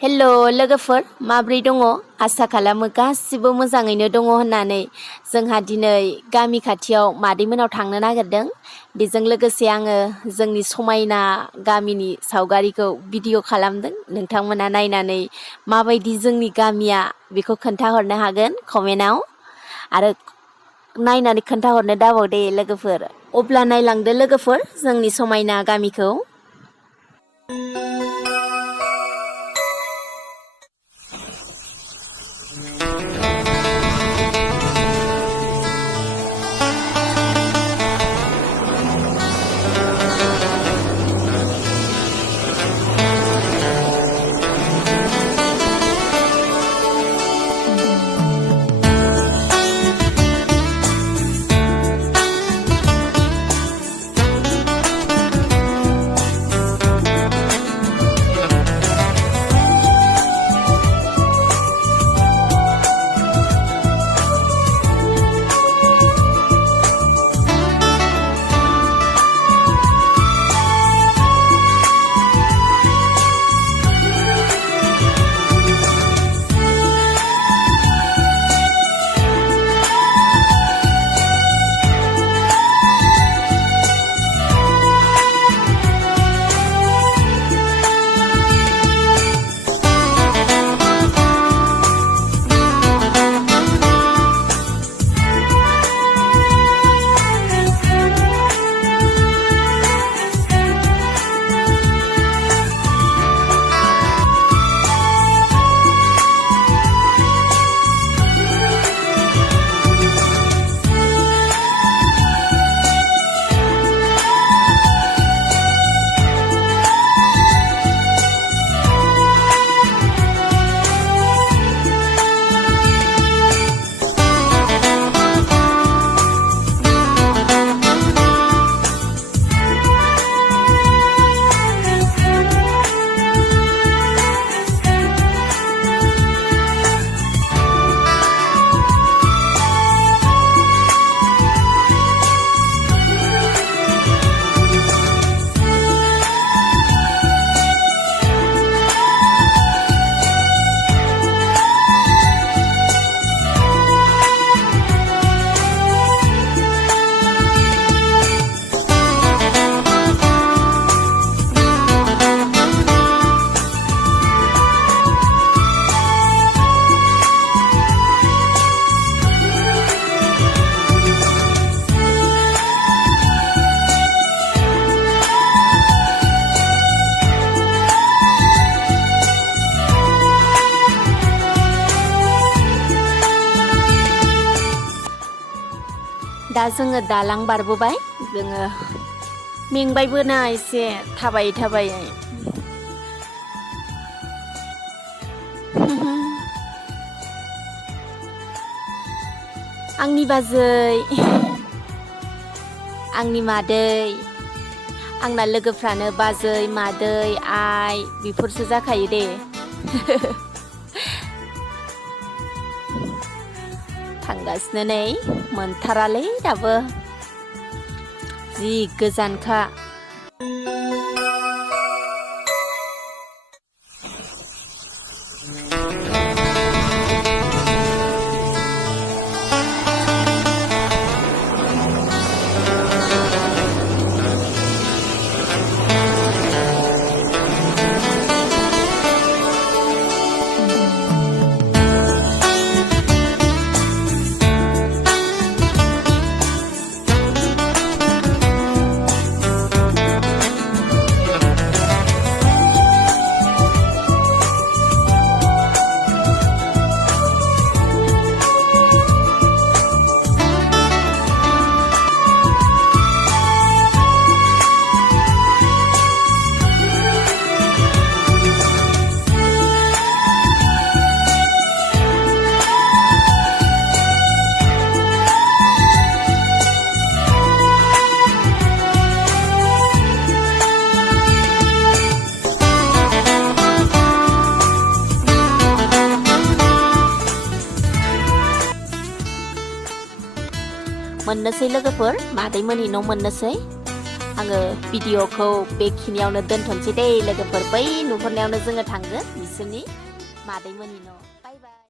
हेल' लोगोफोर माब्रै दङ आसा खालामो गासिबो मोजाङैनो दङ होननानै जोंहा दिनै गामि खाथियाव मादैमोनाव थांनो नागिरदों बेजों लोगोसे आङो जोंनि समायना गामिनि सावगारिखौ भिडिअ खालामदों नोंथांमोना नायनानै माबायदि जोंनि गामिया बेखौ खोन्थाहरनो हागोन कमेन्टआव आरो नायनानै खोन्थाहरनो दाबाव दे लोगोफोर अब्ला नायलांदो लोगोफोर जोंनि समायना गामिखौ दा जोङो दालां बारबोबाय जोङो मेंबायबो ना एसे थाबायै थाबायै आंनि बाजै आंनि मादै आंना लोगोफ्रानो बाजै मादै आइ बेफोरसो जाखायो दे थांगासिनो नै मोनथारालै दाबो जि गोजानखा मोननोसै लोगोफोर मादैमोननि न' मोननोसै आङो भिडिअखौ बेखिनियावनो दोनथ'नोसै दे लोगोफोर बै नुहुरनायावनो जोङो थांगोन बिसोरनि मादैमोननि न'। बाय बाय।